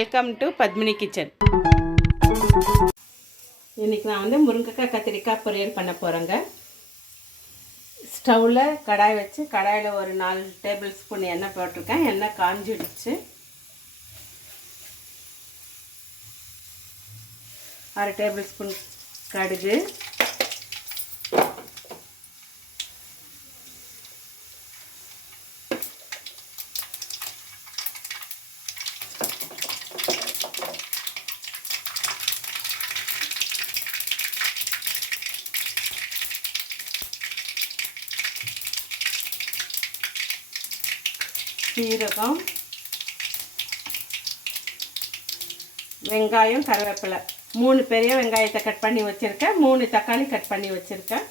Welcome to Padmini kitchen. இன்றைக்கி நான் வந்து முருங்கைக்காய் கத்திரிக்காய் பொரியல் பண்ண போகிறேங்க. ஸ்டவ்வில் கடாய் வச்சு கடாயில் ஒரு 4 டேபிள் ஸ்பூன் எண்ணெய் போட்டிருக்கேன். எண்ணெய் காஞ்சிடுச்சு. 6 டேபிள் ஸ்பூன் கடுகு, சீரகம், வெங்காயம், கருவேப்பிலை. 3 பெரிய வெங்காயத்தை கட் பண்ணி வச்சுருக்கேன். 3 தக்காளி கட் பண்ணி வச்சுருக்கேன்.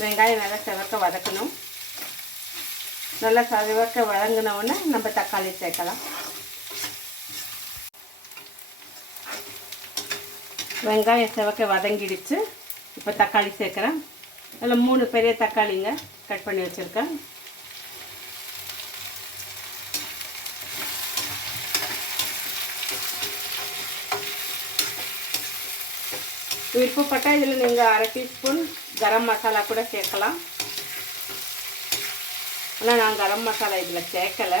வெங்காயம் நல்லா செவக்க வதக்கணும். நல்லா செவக்க வதங்கினவுடனே நம்ம தக்காளி சேர்க்கலாம். வெங்காயம் செவக்க வதங்கிடுச்சு. இப்போ தக்காளி சேர்க்குறேன். அதில் 3 பெரிய தக்காளிங்க கட் பண்ணி வச்சுருக்கேன். விருப்பப்பட்டால் இதில் நீங்கள் 1/2 டீஸ்பூன் கரம் மசாலா கூட சேர்க்கலாம். ஆனால் நான் கரம் மசாலா இதில் சேர்க்கலை.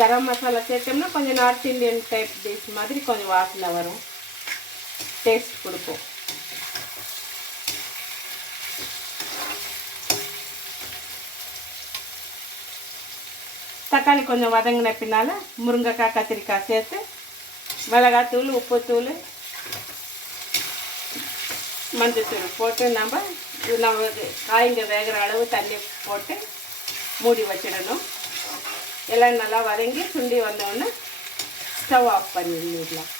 கரம் மசாலா சேர்த்தோம்னா கொஞ்சம் நார்த் இந்தியன் டைப் டிஷ் மாதிரி கொஞ்சம் வாசனை வரும், டேஸ்ட் கொடுக்கும். தக்காளி கொஞ்சம் வதங்கின பின்னால் முருங்கைக்காய் கத்திரிக்காய் சேர்த்து மிளகாத்தூள், உப்புத்தூள், மஞ்சத்தூள் போட்டு நம்ம காய்ங்க வேகிற அளவு தண்ணி போட்டு மூடி வச்சிடணும். எல்லாம் நல்லா வதங்கி சுண்டி வந்தோடனே ஸ்டவ் ஆஃப் பண்ணிடலாம்.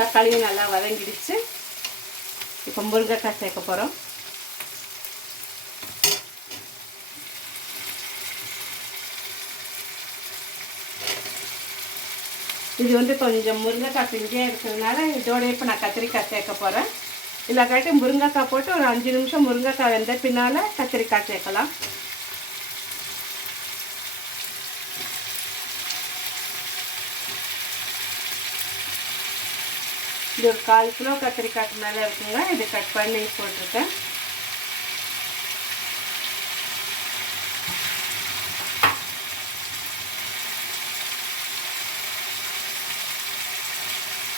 தக்காளியும் நல்லா வதங்கிடுச்சு. இப்போ முருங்கைக்காய் சேர்க்க போகிறோம். இது வந்து கொஞ்சம் முருங்கைக்காய் பிஞ்சே இருக்கிறதுனால இதோட இப்போ நான் கத்திரிக்காய் சேர்க்க போகிறேன். இல்லாக்காட்டி முருங்கைக்காய் போட்டு ஒரு 5 நிமிஷம் முருங்கைக்காய் வெந்த பின்னால் கத்திரிக்காய் சேர்க்கலாம். இது ஒரு 1/4 கிலோ கத்திரிக்காய்க்கு மேலே இருக்குங்க. இது கட் பண்ணி போட்டிருக்கேன்.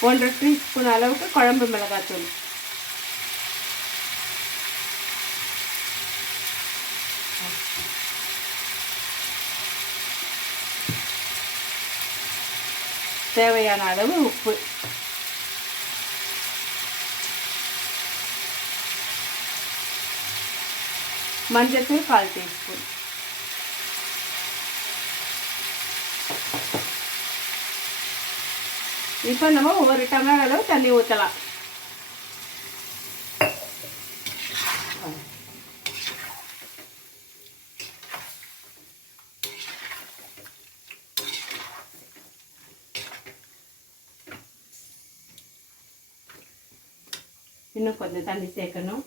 ஒன்றரை டீஸ்பூன் அளவுக்கு குழம்பு மிளகாத்தூள், தேவையான அளவு உப்பு, மஞ்சத்தூள் 1/4 டீஸ்பூன். இப்போ நம்ம 1 டம்ளர் அளவு தண்ணி ஊற்றலாம். இன்னும் கொஞ்சம் தண்ணி சேர்க்கணும்.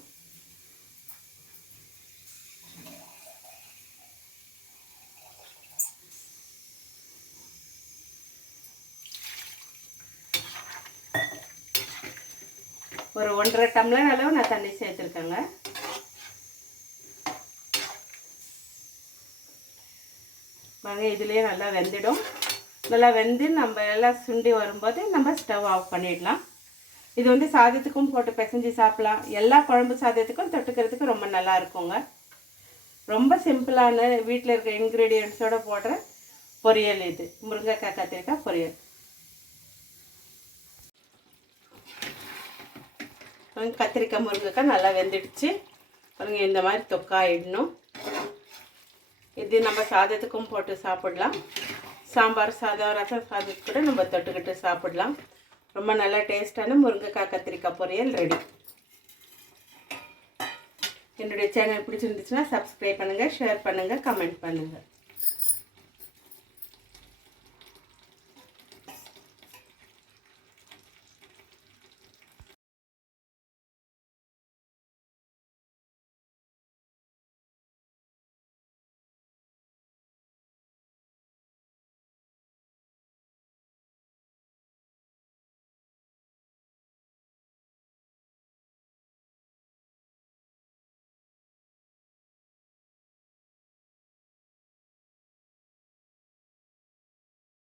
ஒரு 1.5 டம்ளர் அளவு நான் தண்ணி சேர்த்துருக்கேங்க. வாங்க, இதுலேயே நல்லா வெந்துடும். நல்லா வெந்து நம்ம எல்லாம் சுண்டி வரும்போது நம்ம ஸ்டவ் ஆஃப் பண்ணிடலாம். இது வந்து சாதத்துக்கும் போட்டு பிசைஞ்சு சாப்பிடலாம். எல்லா குழம்பு சாதத்துக்கும் தொட்டுக்கிறதுக்கு ரொம்ப நல்லா இருக்குங்க. ரொம்ப சிம்பிளான வீட்டில் இருக்க இன்க்ரீடியன்ஸோடு போடுற பொரியல் இது, முருங்கைக்காய் கத்திரிக்காய் பொரியல். கத்திரிக்காய் முருங்கைக்காய் நல்லா வெந்துடுச்சு. பாருங்க, இந்த மாதிரி தொக்காயிடணும். இது நம்ம சாதத்துக்கும் போட்டு சாப்பிடலாம். சாம்பார் சாதம் ரசம் சாதம் கூட நம்ம தொட்டுக்கிட்டு சாப்பிடலாம். ரொம்ப நல்லா டேஸ்ட்டான முருங்கைக்காய் கத்திரிக்காய் பொரியல் ரெடி. என்னுடைய சேனல் பிடிச்சிருந்துச்சுன்னா சப்ஸ்கிரைப் பண்ணுங்கள், ஷேர் பண்ணுங்கள், கமெண்ட் பண்ணுங்கள்.